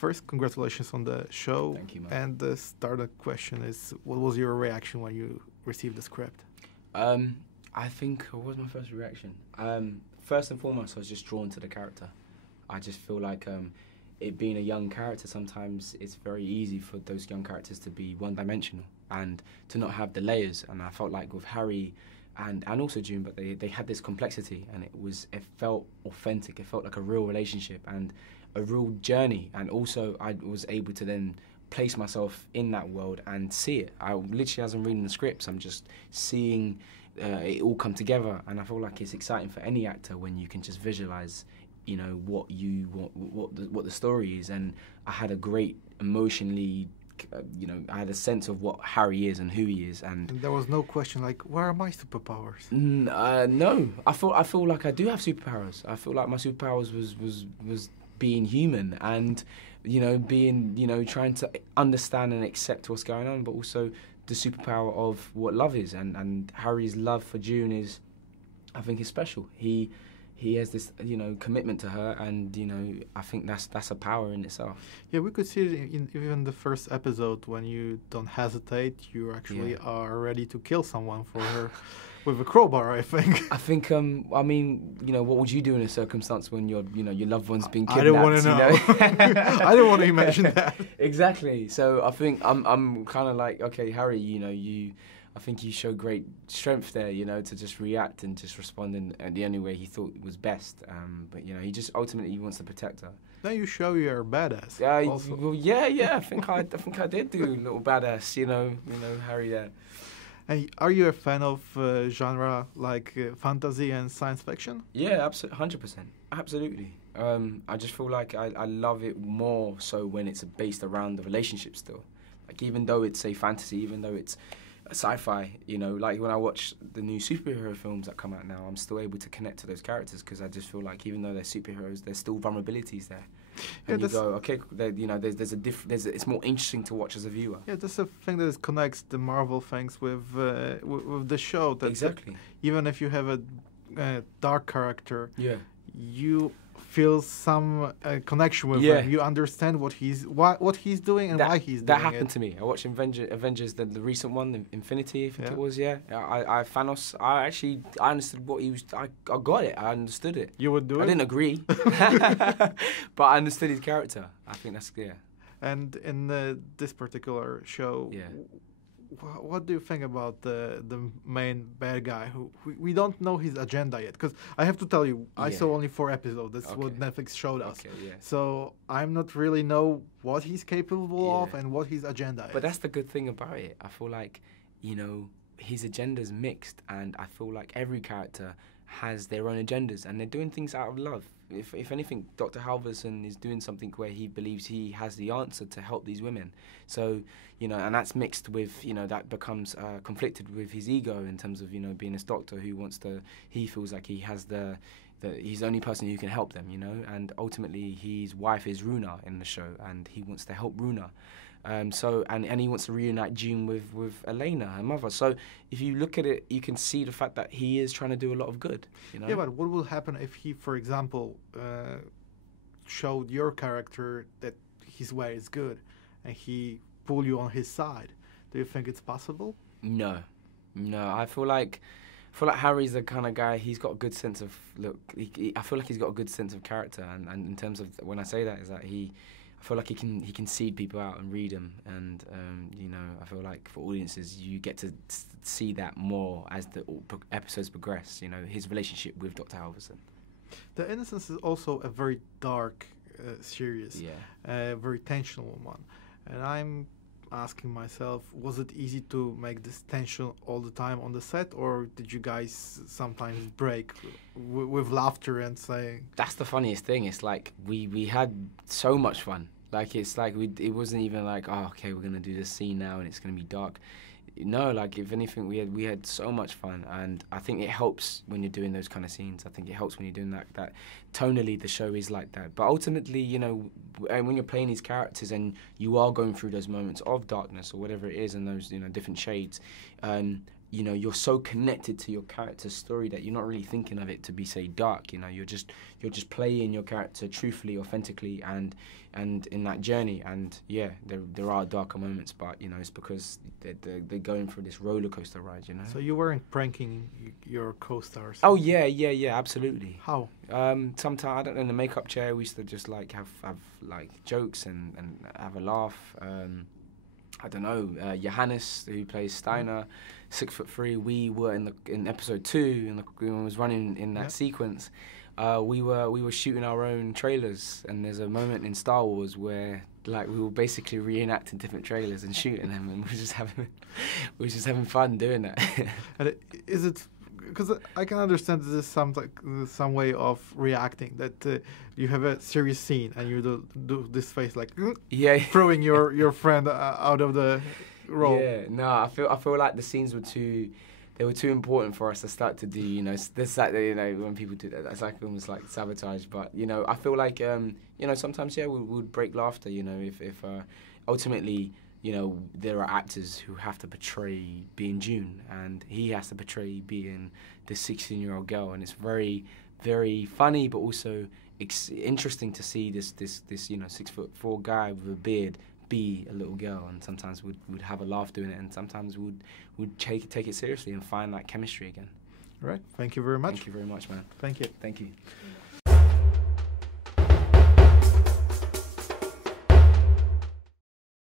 first, congratulations on the show. Thank you, man. And the starter question is, what was your reaction when you received the script? I think, what was my first reaction? First and foremost, I was just drawn to the character. I just feel like it being a young character, sometimes it's very easy for those young characters to be one-dimensional and to not have the layers. And I felt like with Harry and also June, but they had this complexity, and it felt authentic. It felt like a real relationship and a real journey. And also I was able to then place myself in that world and see it. I literally, as I'm reading the scripts, I'm just seeing it all come together. And I feel like it's exciting for any actor when you can just visualize, you know, what you want, what the story is. And I had a great emotionally, you know, I had a sense of what Harry is and who he is. And there was no question like, where are my superpowers? No, I feel like I do have superpowers. I feel like my superpowers was being human and, you know, being, you know, trying to understand and accept what's going on, but also the superpower of what love is. And Harry's love for June is, I think, is special. He has this, you know, commitment to her, and, you know, I think that's a power in itself. Yeah, we could see it in even the first episode when you don't hesitate. You actually are ready to kill someone for her with a crowbar, I think. I think, I mean, you know, what would you do in a circumstance when your loved one's been kidnapped? I don't want to know. You know? I don't want to imagine that. Exactly. So I think I'm kind of like, okay, Harry, you know, I think you show great strength there, you know, to just react and just respond in the only way he thought was best. But, you know, he just ultimately wants to protect her. Now you show you're a badass. Well, yeah. I think I did do a little badass, you know, Harry there. Hey, are you a fan of genre like fantasy and science fiction? Yeah, absolutely, 100%, absolutely. I just feel like I love it more so when it's based around the relationship still. Like, even though it's a fantasy, even though it's sci-fi, you know, like when I watch the new superhero films that come out now, I'm still able to connect to those characters because I just feel like even though they're superheroes, there's still vulnerabilities there. And you go, okay, you know, it's more interesting to watch as a viewer. Yeah, that's the thing that connects the Marvel things with the show. Exactly. Even if you have a dark character, you feel some connection with him. You understand what he's doing and why he's doing it. That happened to me. I watched Avengers, the recent one, Infinity, I think it was. Thanos. I understood what he was. I got it. I understood it. You would do it. I didn't agree, but I understood his character. I think that's clear. And in this particular show, what do you think about the main bad guy who we don't know his agenda yet? Because I have to tell you, I saw only 4 episodes. That's what Netflix showed us. So I'm not really know what he's capable of and what his agenda is. But that's the good thing about it. I feel like, you know, his agenda's mixed, and I feel like every character has their own agendas, and they're doing things out of love. If anything, Dr. Halverson is doing something where he believes he has the answer to help these women. So, you know, and that's mixed with, you know, that becomes conflicted with his ego in terms of, you know, being this doctor who he feels like he has he's the only person who can help them, you know, and ultimately his wife is Runa in the show, and he wants to help Runa. So he wants to reunite June with Elena, her mother. So if you look at it, you can see the fact that he is trying to do a lot of good. You know? Yeah, but what will happen if he, for example, showed your character that his way is good, and he pull you on his side? Do you think it's possible? No. I feel like Harry's the kind of guy. He's got a good sense of look. I feel like he's got a good sense of character, and in terms of when I say that is that I feel like he can seed people out and read them, and you know, I feel like for audiences you get to see that more as the episodes progress. You know, his relationship with Dr. Halverson. The Innocence is also a very dark series, very tensional one, and I'm asking myself, was it easy to make this tension all the time on the set, or did you guys sometimes break with laughter and saying? That's the funniest thing. It's like we had so much fun. Like, it's like it wasn't even like, oh, okay, we're gonna do this scene now and it's gonna be dark. No, like, if anything, we had so much fun, and I think it helps when you're doing those kind of scenes. I think it helps when you're doing that. Tonally, the show is like that. But ultimately, you know, when you're playing these characters and you are going through those moments of darkness or whatever it is, and those, you know, different shades, you know, you're so connected to your character's story that you're not really thinking of it to be, say, dark. You know, you're just playing your character truthfully, authentically, and in that journey. And yeah, there are darker moments, but you know, it's because they're going through this roller coaster ride. You know. So you weren't pranking your co-stars? Oh yeah, absolutely. How? Sometimes I don't know. In the makeup chair, we used to just like have like jokes and have a laugh. I don't know. Johannes, who plays Steiner, 6'3". We were in episode 2, and when I was running in that sequence. We were shooting our own trailers, and there's a moment in Star Wars where like we were basically reenacting different trailers and shooting them, and we were just having fun doing that. And is it? Because I can understand this is some way of reacting, that you have a serious scene and you do this face like throwing your friend out of the role. Yeah, no, I feel like the scenes were too important for us to start to do. You know, this like, you know, when people do that, that's like almost like sabotage. But you know, I feel like you know, sometimes we would break laughter. You know, if ultimately, you know, there are actors who have to portray being June, and he has to portray being this 16-year-old girl, and it's very, very funny, but also interesting to see this you know 6'4" guy with a beard be a little girl, and sometimes we'd have a laugh doing it, and sometimes would take it seriously and find that chemistry again. All right. Thank you very much. Thank you very much, man. Thank you. Thank you.